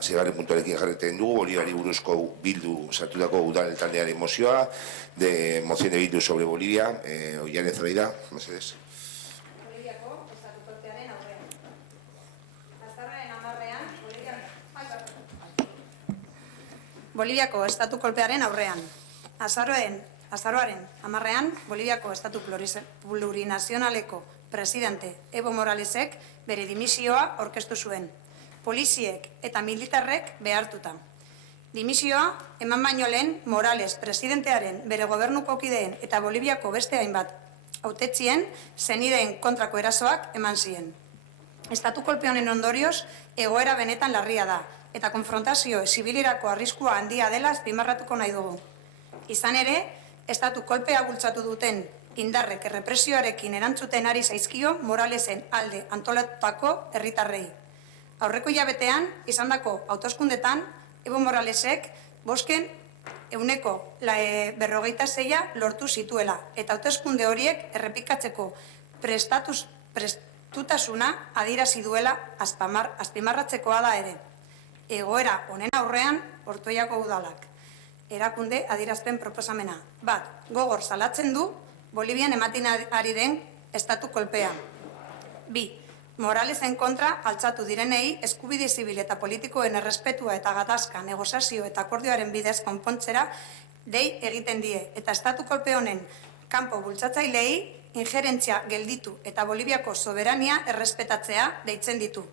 Seigarren puntuarekin jarreten dugu, Boliviari buruzko Bildu sartutako udal taldearen mozioa, de moción de Bildu sobre Bolivia, Oiane Zoraida, mesedez. Boliviako estatukolpearen aurrean. Azaroaren 10ean, Boliviako estatukolpearen aurrean. Azaroaren 10ean, Boliviako estatu plurinazionaleko presidente Evo Moralesek bere dimisioa aurkeztu zuen. Poliziek eta militarrek behartuta. Dimisioa eman baino lehen Morales presidentearen bere gobernuko kideen eta Boliviako beste hainbat hautetzien senideen kontrako erasoak eman ziren. Estatu kolpe honen ondorioz egoera benetan larria da eta konfrontazio zibilirako arriskua handia dela azpimarratuko nahi dugu. Izan ere, estatu kolpea bultzatu duten indarrek errepresioarekin erantzuten ari zaizkio Moralesen alde antolatutako herritarrei. Aurreko hilabetean, izandako hauteskundetan, Evo Moralesek bosken 56% lortu zituela eta hauteskunde horiek errepikatzeko prestutasuna adierazi duela azpimarratzekoa da ere. Egoera honen aurrean Ortuellako udalak. Erakunde adierazpen proposamena. Bat, gogor salatzen du Bolivian ematen ari den estatu kolpea. Bi, Moralesen kontra altzatu direnei eskubide zibil eta politikoen errespetua eta gatazka, negoziazio eta akordioaren bidez konpontzera dei egiten die eta estatu kolpe honen kanpo bultzatzailei injerentzia gelditu eta Boliviako soberania errespetatzea deitzen ditu.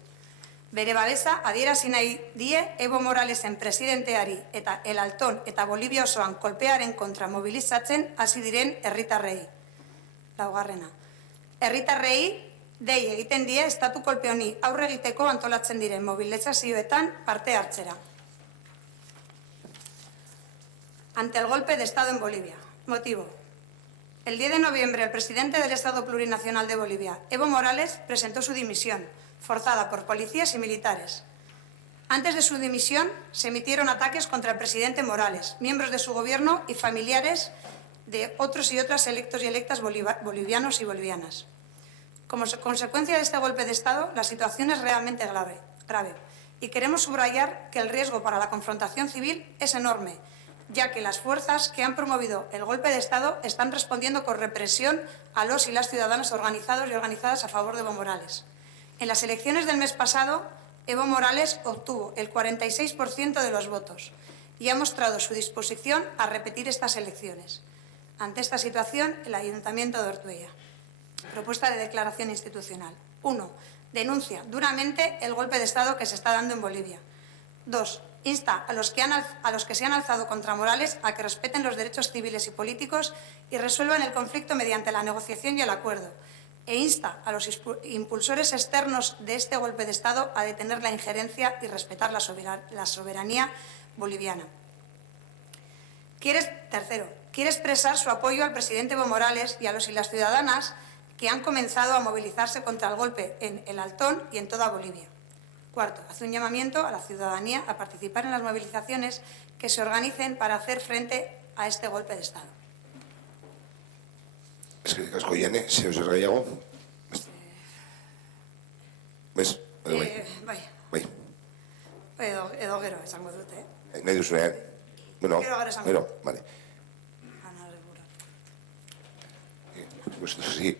Bere babesa adierazi nahi die Evo Moralesen presidenteari eta El Altón eta Bolivia osoan kolpearen kontra mobilizatzen hasi diren herritarrei. Laugarrena. Herritarrei dei egiten die estatu kolpe honi aurre egiteko antolatzen diren mobilizazioetan parte hartzera. Ante el golpe de Estado en Bolivia. Motivo. El 10 de noviembre, el presidente del Estado Plurinacional de Bolivia, Evo Morales, presentó su dimisión, forzada por policías y militares. Antes de su dimisión, se emitieron ataques contra el presidente Morales, miembros de su gobierno y familiares de otros y otras electos y electas bolivianos y bolivianas. Como consecuencia de este golpe de Estado, la situación es realmente grave y queremos subrayar que el riesgo para la confrontación civil es enorme, ya que las fuerzas que han promovido el golpe de Estado están respondiendo con represión a los y las ciudadanos organizados y organizadas a favor de Evo Morales. En las elecciones del mes pasado, Evo Morales obtuvo el 46% de los votos y ha mostrado su disposición a repetir estas elecciones. Ante esta situación, el Ayuntamiento de Ortuella. Propuesta de declaración institucional. 1. Denuncia duramente el golpe de Estado que se está dando en Bolivia. 2. Insta a los que se han alzado contra Morales a que respeten los derechos civiles y políticos y resuelvan el conflicto mediante la negociación y el acuerdo. E insta a los impulsores externos de este golpe de Estado a detener la injerencia y respetar la soberanía boliviana. Tercero, quiere expresar su apoyo al presidente Evo Morales y a los y las ciudadanas que han comenzado a movilizarse contra el golpe en El Altón y en toda Bolivia. Cuarto, hace un llamamiento a la ciudadanía a participar en las movilizaciones que se organicen para hacer frente a este golpe de Estado. Eskerrik asko, Oiane, zeu zer gehiago? Bez? Bai. Edo gero esango dute. Nahi duzunean? Bueno, gero, vale. Ana Rebura. Pues sí.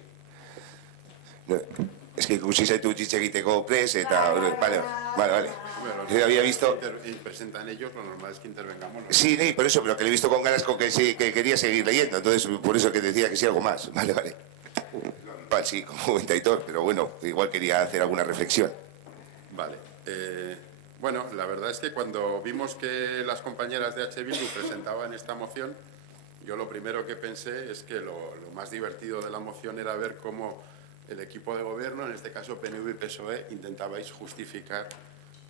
No, es que ikusi zaitu hitz egiteko pres eta... Vale. Bueno, Yo había visto... Y presentan ellos, lo normal es que intervengamos. Sí, por eso, pero que le he visto con ganas con que quería seguir leyendo, entonces por eso que decía que sí algo más. Vale. Vale, sí, como comentator, pero bueno, igual quería hacer alguna reflexión. Vale. Bueno, la verdad es que cuando vimos que las compañeras de H. Bildu presentaban esta moción, yo lo primero que pensé es que lo más divertido de la moción era ver cómo el equipo de gobierno, en este caso PNV y PSOE, intentabais justificar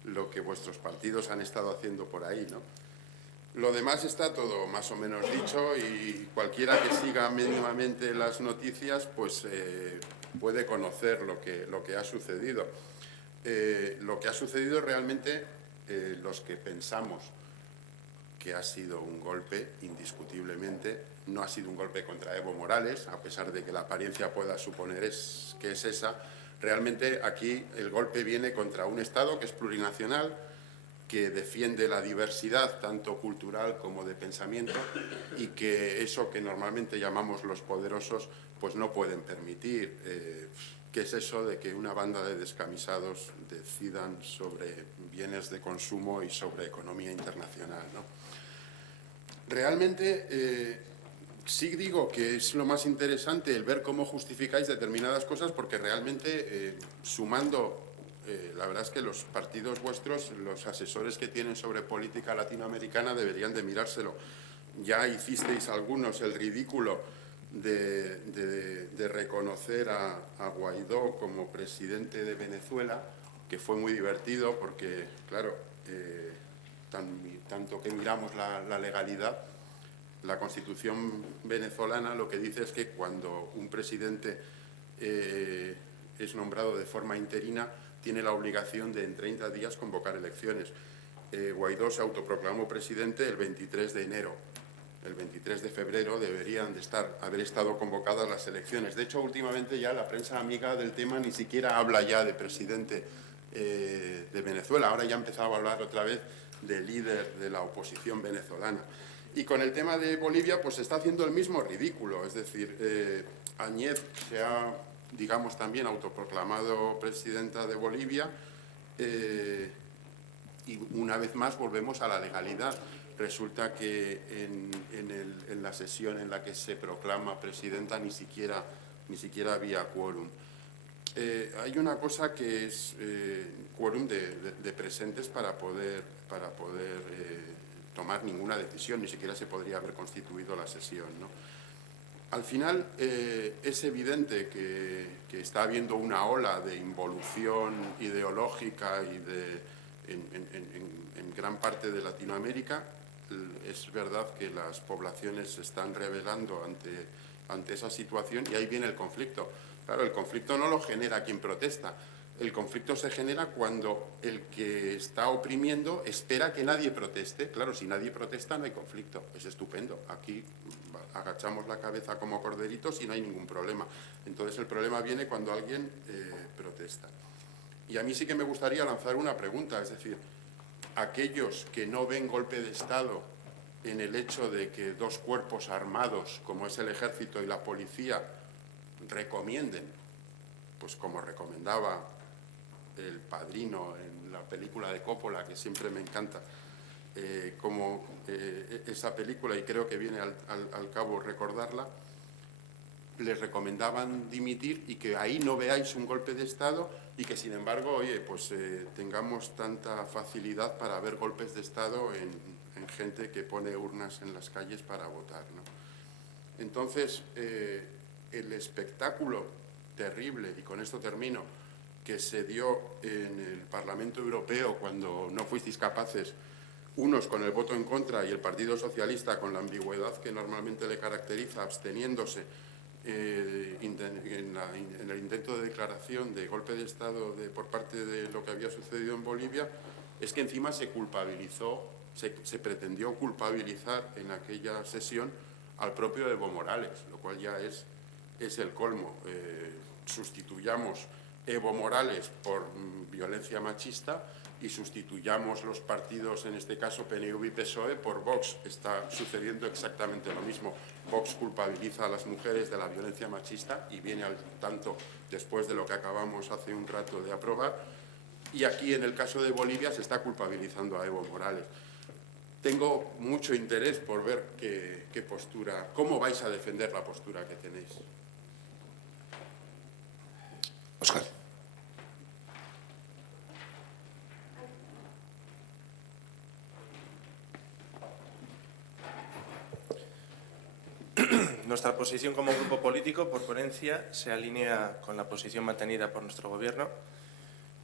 lo que vuestros partidos han estado haciendo por ahí, ¿no? Lo demás está todo más o menos dicho y cualquiera que siga mínimamente las noticias pues puede conocer lo que ha sucedido. Lo que ha sucedido realmente, los que pensamos que ha sido un golpe, indiscutiblemente, no ha sido un golpe contra Evo Morales, a pesar de que la apariencia pueda suponer que es esa. Realmente aquí el golpe viene contra un Estado que es plurinacional, que defiende la diversidad, tanto cultural como de pensamiento, y que eso que normalmente llamamos los poderosos, pues no pueden permitir. ¿Qué es eso de que una banda de descamisados decidan sobre bienes de consumo y sobre economía internacional, ¿no? Realmente sí digo que es lo más interesante el ver cómo justificáis determinadas cosas, porque realmente sumando, la verdad es que los partidos vuestros, los asesores que tienen sobre política latinoamericana deberían de mirárselo. Ya hicisteis algunos el ridículo de reconocer a Guaidó como presidente de Venezuela, que fue muy divertido porque, claro, tanto que miramos la legalidad, la Constitución venezolana lo que dice es que cuando un presidente es nombrado de forma interina, tiene la obligación de en 30 días convocar elecciones. Guaidó se autoproclamó presidente el 23 de enero. El 23 de febrero deberían de haber estado convocadas las elecciones. De hecho, últimamente ya la prensa amiga del tema ni siquiera habla ya de presidente de Venezuela. Ahora ya ha empezado a hablar otra vez de líder de la oposición venezolana. Y con el tema de Bolivia, pues se está haciendo el mismo ridículo. Es decir, Añez se ha, digamos, también autoproclamado presidenta de Bolivia y una vez más volvemos a la legalidad. Resulta que en la sesión en la que se proclama presidenta ni siquiera había quórum. Hay una cosa que es quórum de presentes para poder tomar ninguna decisión, ni siquiera se podría haber constituido la sesión, ¿no? Al final es evidente que está habiendo una ola de involución ideológica y en gran parte de Latinoamérica. Es verdad que las poblaciones se están rebelando ante esa situación y ahí viene el conflicto. Claro, el conflicto no lo genera quien protesta. El conflicto se genera cuando el que está oprimiendo espera que nadie proteste. Claro, si nadie protesta no hay conflicto. Es estupendo. Aquí agachamos la cabeza como corderitos y no hay ningún problema. Entonces el problema viene cuando alguien protesta. Y a mí sí que me gustaría lanzar una pregunta, es decir, aquellos que no ven golpe de Estado en el hecho de que dos cuerpos armados, como es el Ejército y la Policía, recomienden, pues como recomendaba El Padrino en la película de Coppola, que siempre me encanta, como esa película, y creo que viene al cabo recordarla, les recomendaban dimitir y que ahí no veáis un golpe de Estado y que, sin embargo, oye, pues tengamos tanta facilidad para ver golpes de Estado en gente que pone urnas en las calles para votar, ¿no? Entonces, el espectáculo terrible, y con esto termino, que se dio en el Parlamento Europeo cuando no fuisteis capaces, unos con el voto en contra y el Partido Socialista con la ambigüedad que normalmente le caracteriza, absteniéndose en el intento de declaración de golpe de Estado por parte de lo que había sucedido en Bolivia, es que encima se culpabilizó, se pretendió culpabilizar en aquella sesión al propio Evo Morales, lo cual ya es el colmo. Sustituyamos Evo Morales por violencia machista y sustituyamos los partidos, en este caso PNV y PSOE, por Vox. Está sucediendo exactamente lo mismo. Vox culpabiliza a las mujeres de la violencia machista y viene al tanto después de lo que acabamos hace un rato de aprobar. Y aquí, en el caso de Bolivia, se está culpabilizando a Evo Morales. Tengo mucho interés por ver qué postura, cómo vais a defender la postura que tenéis. Óscar. Nuestra posición como grupo político, por coherencia, se alinea con la posición mantenida por nuestro Gobierno,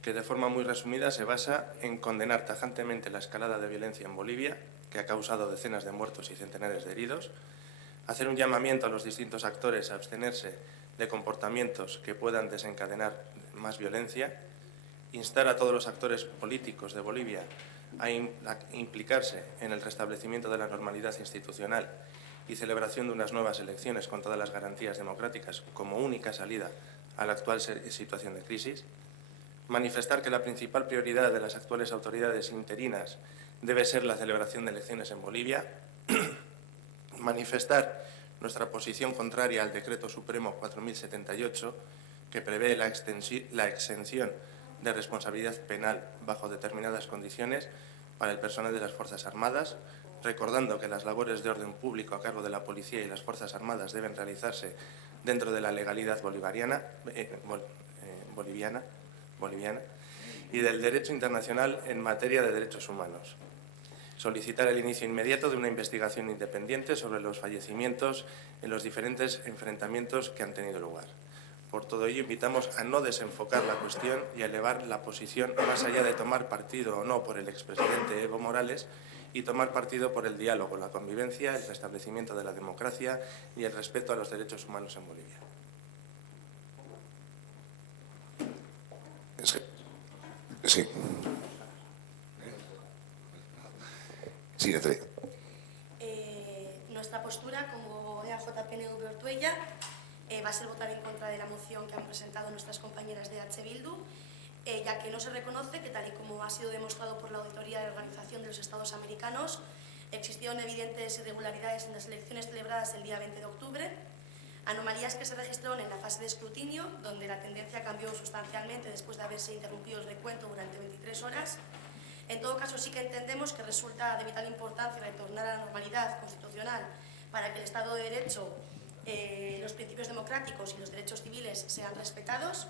que de forma muy resumida se basa en condenar tajantemente la escalada de violencia en Bolivia, que ha causado decenas de muertos y centenares de heridos, hacer un llamamiento a los distintos actores a abstenerse de comportamientos que puedan desencadenar más violencia, instar a todos los actores políticos de Bolivia a implicarse en el restablecimiento de la normalidad institucional y celebración de unas nuevas elecciones con todas las garantías democráticas como única salida a la actual situación de crisis, Manifestar que la principal prioridad de las actuales autoridades interinas debe ser la celebración de elecciones en Bolivia. Manifestar nuestra posición contraria al Decreto Supremo 4078, que prevé la exención de responsabilidad penal bajo determinadas condiciones para el personal de las Fuerzas Armadas, recordando que las labores de orden público a cargo de la Policía y las Fuerzas Armadas deben realizarse dentro de la legalidad boliviana y del derecho internacional en materia de derechos humanos. Solicitar el inicio inmediato de una investigación independiente sobre los fallecimientos en los diferentes enfrentamientos que han tenido lugar. Por todo ello, invitamos a no desenfocar la cuestión y a elevar la posición más allá de tomar partido o no por el expresidente Evo Morales y tomar partido por el diálogo, la convivencia, el restablecimiento de la democracia y el respeto a los derechos humanos en Bolivia. Sí. Sí, Natalia. Nuestra postura como EAJ-PNV Ortuella va a ser votar en contra de la moción que han presentado nuestras compañeras de H. Bildu, ya que no se reconoce que, tal y como ha sido demostrado por la Auditoría de la Organización de los Estados Americanos, existieron evidentes irregularidades en las elecciones celebradas el día 20 de octubre, anomalías que se registraron en la fase de escrutinio, donde la tendencia cambió sustancialmente después de haberse interrumpido el recuento durante 23 horas. En todo caso, sí que entendemos que resulta de vital importancia retornar a la normalidad constitucional para que el Estado de Derecho, los principios democráticos y los derechos civiles sean respetados.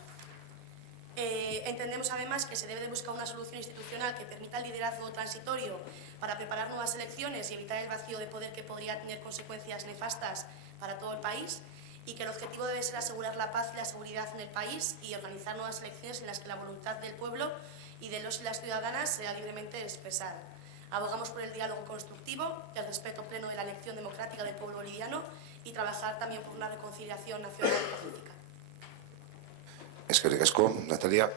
Entendemos además que se debe de buscar una solución institucional que permita el liderazgo transitorio para preparar nuevas elecciones y evitar el vacío de poder que podría tener consecuencias nefastas para todo el país, y que el objetivo debe ser asegurar la paz y la seguridad en el país y organizar nuevas elecciones en las que la voluntad del pueblo y de los y las ciudadanas sea libremente expresada. Abogamos por el diálogo constructivo, el respeto pleno de la elección democrática del pueblo boliviano y trabajar también por una reconciliación nacional y pacífica. Eskerrik asko, Natalia.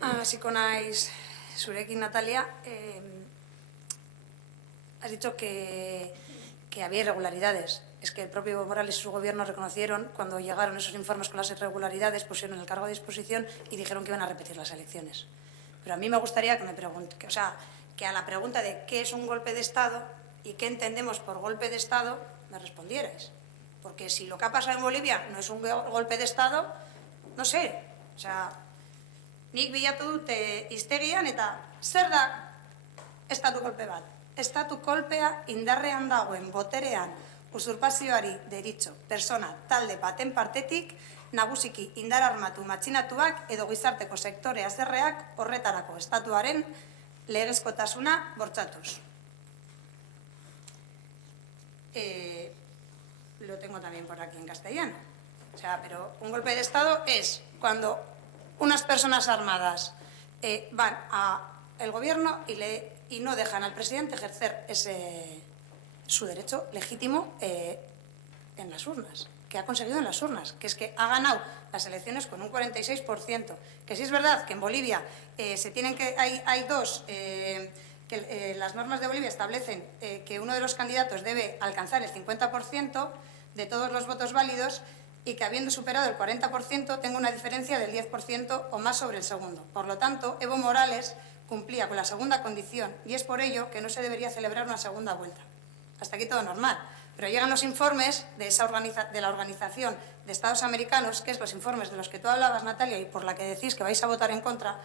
Hasiko naiz zurekin, Natalia. Has dicho que había irregularidades. Es que el propio Evo Morales y su gobierno reconocieron, cuando llegaron esos informes con las irregularidades, pusieron el cargo a disposición y dijeron que iban a repetir las elecciones. Pero a mí me gustaría que me pregunte, que a la pregunta de qué es un golpe de Estado y qué entendemos por golpe de Estado, me respondierais. Porque si lo que ha pasado en Bolivia no es un golpe de Estado, no sé. O sea, nik bilatu dute hiztegian eta zer da estatu kolpe bat? Estatu kolpea indarrean dagoen boterean usurpazioari deritzo persona talde baten partetik nagusiki indar armatu matxinatuak edo gizarteko sektore azerreak horretarako estatuaren legezkotasuna bortzatuz. Lo tengo también por aquí en castellano. O sea, pero un golpe de Estado es cuando unas personas armadas van al gobierno y no dejan al presidente ejercer su derecho legítimo en las urnas, que ha conseguido en las urnas, que es que ha ganado las elecciones con un 46%. Que sí es verdad que en Bolivia hay dos... que las normas de Bolivia establecen que uno de los candidatos debe alcanzar el 50% de todos los votos válidos y que, habiendo superado el 40%, tenga una diferencia del 10% o más sobre el segundo. Por lo tanto, Evo Morales cumplía con la segunda condición y es por ello que no se debería celebrar una segunda vuelta. Hasta aquí todo normal. Pero llegan los informes de la Organización de Estados Americanos, que es los informes de los que tú hablabas, Natalia, y por la que decís que vais a votar en contra,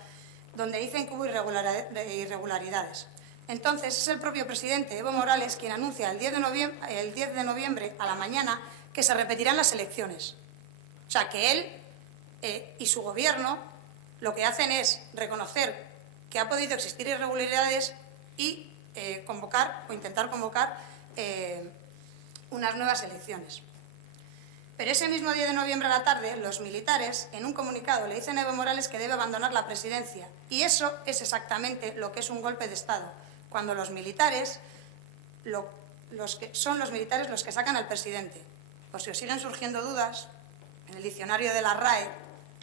donde dicen que hubo irregularidades. Entonces, es el propio presidente Evo Morales quien anuncia el 10 de noviembre a la mañana que se repetirán las elecciones. O sea, que él y su gobierno lo que hacen es reconocer que ha podido existir irregularidades y convocar o intentar convocar unas nuevas elecciones. Pero ese mismo 10 de noviembre a la tarde, los militares, en un comunicado, le dicen a Evo Morales que debe abandonar la presidencia. Y eso es exactamente lo que es un golpe de Estado. Cuando los militares, son los militares los que sacan al presidente. Por si os siguen surgiendo dudas, en el diccionario de la RAE,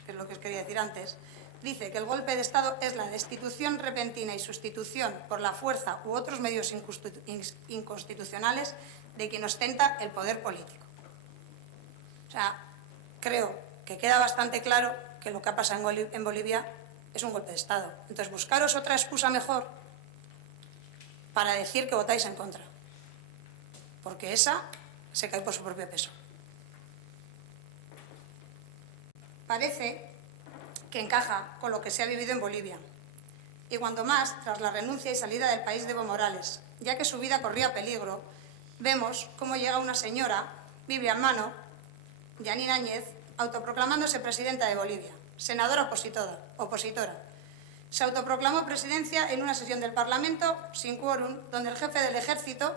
que es lo que os quería decir antes, dice que el golpe de Estado es la destitución repentina y sustitución por la fuerza u otros medios inconstitucionales de quien ostenta el poder político. O sea, creo que queda bastante claro que lo que ha pasado en Bolivia es un golpe de Estado. Entonces, buscaros otra excusa mejor para decir que votáis en contra, porque esa se cae por su propio peso. Parece que encaja con lo que se ha vivido en Bolivia, y cuando más tras la renuncia y salida del país de Evo Morales, ya que su vida corría peligro. Vemos cómo llega una señora, Biblia en mano, Yanine Áñez, autoproclamándose presidenta de Bolivia, senadora opositora. Se autoproclamó presidencia en una sesión del Parlamento sin quórum, donde el jefe del ejército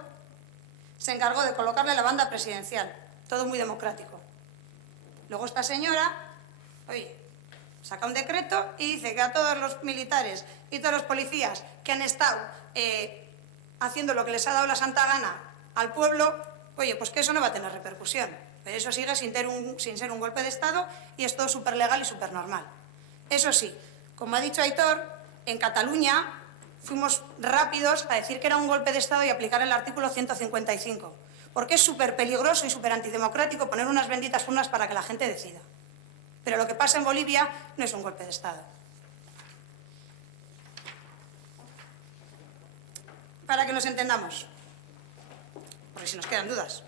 se encargó de colocarle la banda presidencial. Todo muy democrático. Luego esta señora, oye, saca un decreto y dice que a todos los militares y todos los policías que han estado haciendo lo que les ha dado la santa gana al pueblo, oye, pues que eso no va a tener repercusión. Pero eso sigue sin ser un golpe de Estado y es todo súper legal y súper normal. Eso sí, como ha dicho Aitor, en Cataluña fuimos rápidos a decir que era un golpe de Estado y aplicar el artículo 155, porque es súper peligroso y súper antidemocrático poner unas benditas urnas para que la gente decida. Pero lo que pasa en Bolivia no es un golpe de Estado. Para que nos entendamos, porque si nos quedan dudas,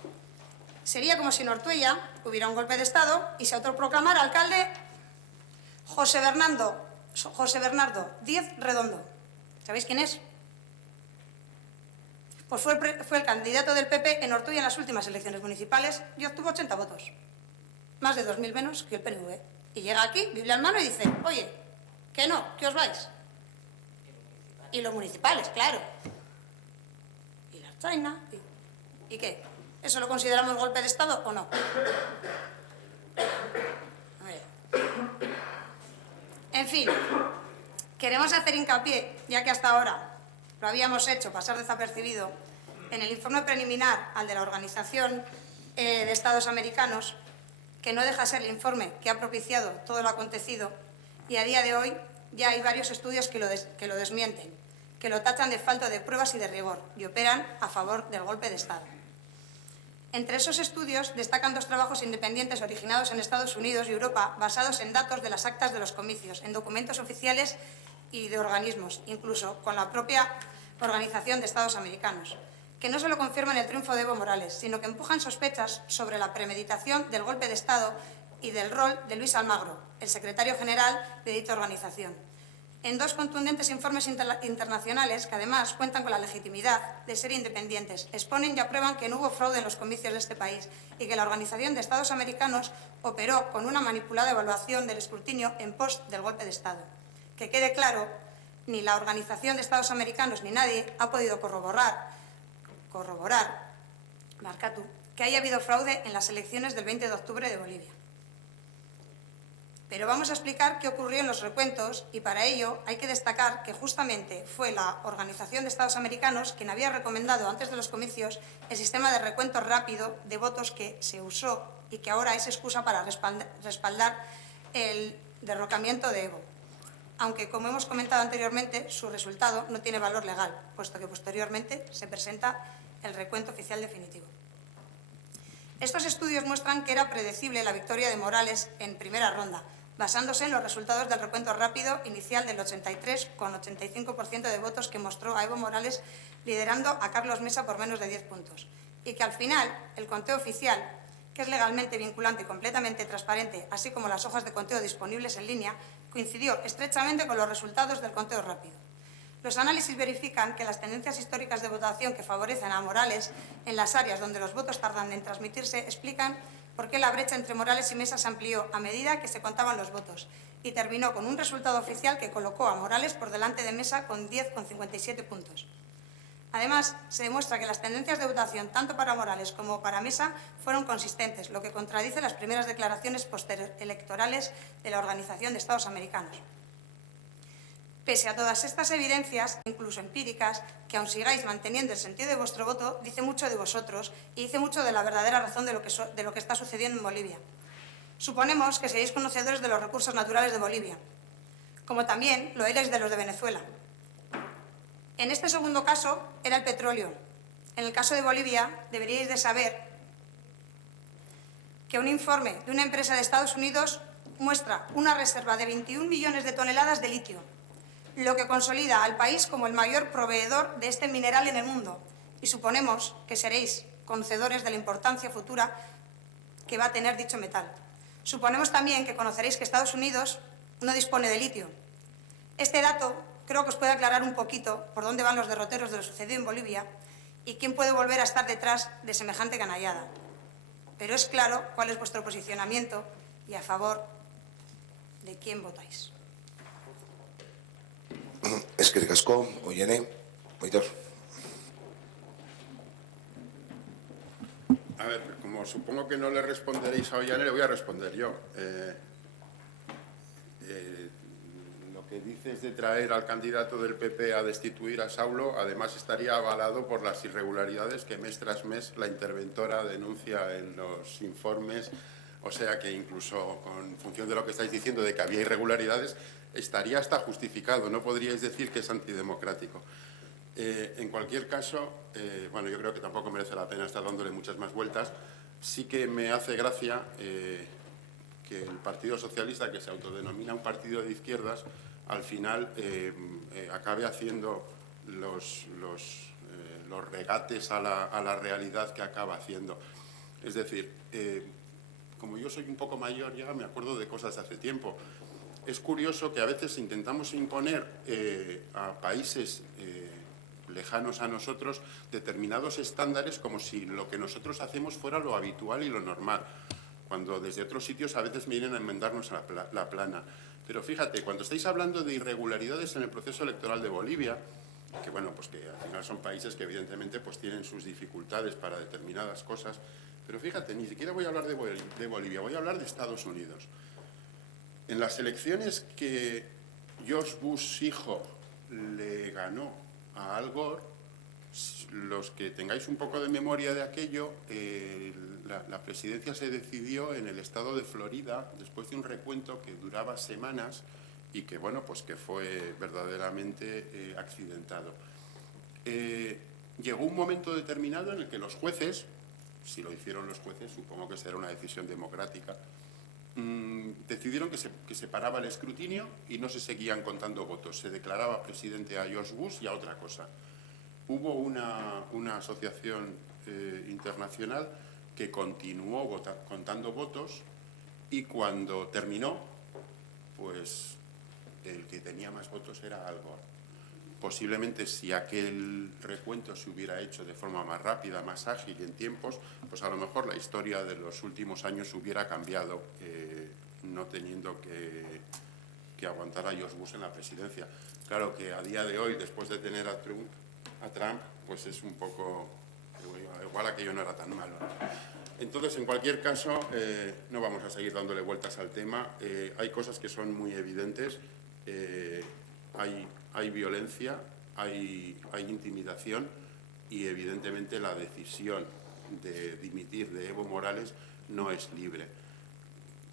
sería como si en Ortuella hubiera un golpe de Estado y se autoproclamara alcalde José Bernardo Díez Redondo. ¿Sabéis quién es? Pues fue el candidato del PP en Ortuella en las últimas elecciones municipales y obtuvo 80 votos. Más de 2.000 menos que el PNV. Y llega aquí, Biblia en mano, y dice, oye, que no, que os vais. Y los municipales, claro. Y la China. ¿Y qué? ¿Eso lo consideramos golpe de Estado o no? En fin, queremos hacer hincapié, ya que hasta ahora lo habíamos hecho pasar desapercibido, en el informe preliminar al de la Organización de Estados Americanos, que no deja ser el informe que ha propiciado todo lo acontecido, y a día de hoy ya hay varios estudios que lo desmienten, que lo tachan de falta de pruebas y de rigor, y operan a favor del golpe de Estado. Entre esos estudios destacan 2 trabajos independientes originados en Estados Unidos y Europa, basados en datos de las actas de los comicios, en documentos oficiales y de organismos, incluso con la propia Organización de Estados Americanos, que no solo confirman el triunfo de Evo Morales, sino que empujan sospechas sobre la premeditación del golpe de Estado y del rol de Luis Almagro, el secretario general de dicha organización. En 2 contundentes informes internacionales, que además cuentan con la legitimidad de ser independientes, exponen y aprueban que no hubo fraude en los comicios de este país y que la Organización de Estados Americanos operó con una manipulada evaluación del escrutinio en pos del golpe de Estado. Que quede claro, ni la Organización de Estados Americanos ni nadie ha podido corroborar, marca tú, que haya habido fraude en las elecciones del 20 de octubre de Bolivia. Pero vamos a explicar qué ocurrió en los recuentos y para ello hay que destacar que justamente fue la Organización de Estados Americanos quien había recomendado antes de los comicios el sistema de recuento rápido de votos que se usó y que ahora es excusa para respaldar el derrocamiento de Evo. Aunque, como hemos comentado anteriormente, su resultado no tiene valor legal, puesto que posteriormente se presenta el recuento oficial definitivo. Estos estudios muestran que era predecible la victoria de Morales en primera ronda, basándose en los resultados del recuento rápido inicial del 83,85% de votos que mostró a Evo Morales liderando a Carlos Mesa por menos de 10 puntos, y que al final el conteo oficial, que es legalmente vinculante y completamente transparente, así como las hojas de conteo disponibles en línea, coincidió estrechamente con los resultados del conteo rápido. Los análisis verifican que las tendencias históricas de votación que favorecen a Morales en las áreas donde los votos tardan en transmitirse explican por qué la brecha entre Morales y Mesa se amplió a medida que se contaban los votos y terminó con un resultado oficial que colocó a Morales por delante de Mesa con 10,57 puntos. Además, se demuestra que las tendencias de votación tanto para Morales como para Mesa fueron consistentes, lo que contradice las primeras declaraciones postelectorales de la Organización de Estados Americanos. Pese a todas estas evidencias, incluso empíricas, que aun sigáis manteniendo el sentido de vuestro voto, dice mucho de vosotros y dice mucho de la verdadera razón de lo que está sucediendo en Bolivia. Suponemos que seréis conocedores de los recursos naturales de Bolivia, como también lo erais de los de Venezuela. En este segundo caso era el petróleo. En el caso de Bolivia deberíais de saber que un informe de una empresa de Estados Unidos muestra una reserva de 21 millones de toneladas de litio, lo que consolida al país como el mayor proveedor de este mineral en el mundo, y suponemos que seréis conocedores de la importancia futura que va a tener dicho metal. Suponemos también que conoceréis que Estados Unidos no dispone de litio. Este dato creo que os puede aclarar un poquito por dónde van los derroteros de lo sucedido en Bolivia y quién puede volver a estar detrás de semejante canallada. Pero es claro cuál es vuestro posicionamiento y a favor de quién votáis. Eskerrik asko, Oiane, Aitor. A ver, como supongo que no le responderéis a Ollane, le voy a responder yo. Lo que dices de traer al candidato del PP a destituir a Saulo, además estaría avalado por las irregularidades que mes tras mes la interventora denuncia en los informes. O sea que incluso en función de lo que estáis diciendo de que había irregularidades, estaría hasta justificado. No podríais decir que es antidemocrático. En cualquier caso, bueno, yo creo que tampoco merece la pena estar dándole muchas más vueltas. Sí que me hace gracia que el Partido Socialista, que se autodenomina un partido de izquierdas, al final acabe haciendo los regates a la realidad que acaba haciendo. Es decir, como yo soy un poco mayor ya, me acuerdo de cosas de hace tiempo. Es curioso que a veces intentamos imponer a países lejanos a nosotros determinados estándares como si lo que nosotros hacemos fuera lo habitual y lo normal, cuando desde otros sitios a veces vienen a enmendarnos la plana. Pero fíjate, cuando estáis hablando de irregularidades en el proceso electoral de Bolivia, que bueno, pues que al final son países que evidentemente pues tienen sus dificultades para determinadas cosas, pero fíjate, ni siquiera voy a hablar de Bolivia, voy a hablar de Estados Unidos. En las elecciones que George Bush hijo le ganó a Al Gore, los que tengáis un poco de memoria de aquello, la presidencia se decidió en el estado de Florida después de un recuento que duraba semanas y que, bueno, pues que fue verdaderamente accidentado. Llegó un momento determinado en el que los jueces, si lo hicieron los jueces, supongo que será una decisión democrática, decidieron que se paraba el escrutinio y no se seguían contando votos. Se declaraba presidente a George Bush y a otra cosa. Hubo una asociación internacional que continuó contando votos y cuando terminó, pues el que tenía más votos era Al Gore. Posiblemente si aquel recuento se hubiera hecho de forma más rápida, más ágil y en tiempos, pues a lo mejor la historia de los últimos años hubiera cambiado, no teniendo que aguantar a George Bush en la presidencia. Claro que a día de hoy, después de tener a Trump, pues es un poco, igual aquello no era tan malo. Entonces, en cualquier caso, no vamos a seguir dándole vueltas al tema. Hay cosas que son muy evidentes. Hay violencia, hay intimidación y evidentemente la decisión de dimitir de Evo Morales no es libre.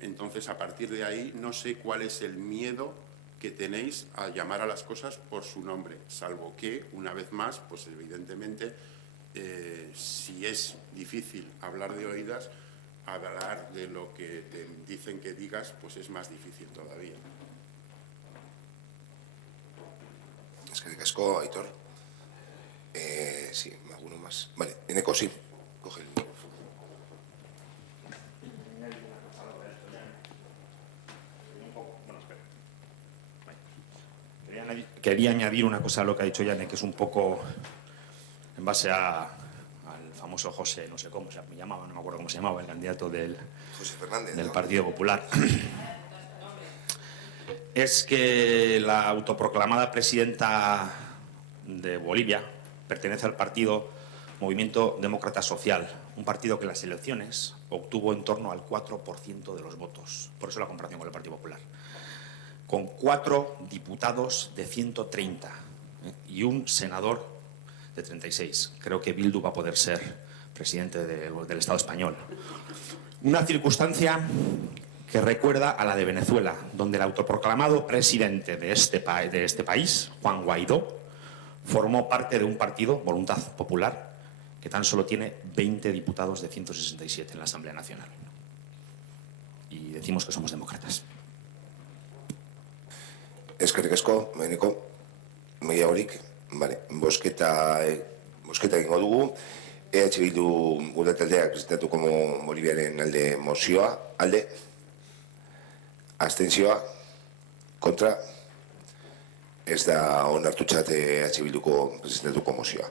Entonces, a partir de ahí, no sé cuál es el miedo que tenéis a llamar a las cosas por su nombre, salvo que, una vez más, pues evidentemente, si es difícil hablar de oídas, hablar de lo que te dicen que digas, pues es más difícil todavía. Eskerrik asko, Aitor. Sí, alguno más. Vale, Eneco, sí. Coge el micrófono. Quería añadir una cosa a lo que ha dicho Yane, que es un poco en base al famoso José, no sé cómo se llamaba, no me acuerdo cómo se llamaba, el candidato del Partido Popular. Es que la autoproclamada presidenta de Bolivia pertenece al partido Movimiento Demócrata Social, un partido que en las elecciones obtuvo en torno al 4% de los votos. Por eso la comparación con el Partido Popular. Con 4 diputados de 130 y un senador de 36. Creo que Bildu va a poder ser presidente del Estado español. Una circunstancia que recuerda a la de Venezuela, donde el autoproclamado presidente de este país, Juan Guaidó, formó parte de un partido, Voluntad Popular, que tan solo tiene 20 diputados de 167 en la Asamblea Nacional. y decimos que somos demócratas. Eskerrik asko, Beneko, gehiagorik, vale, bosketa egingo dugu. EH Bildu gure taldeak presentatuko Boliviaren alde mozioa, alde, abstentzioa, kontra, ez da onartutzat EH Bilduko presentatuko mozioa.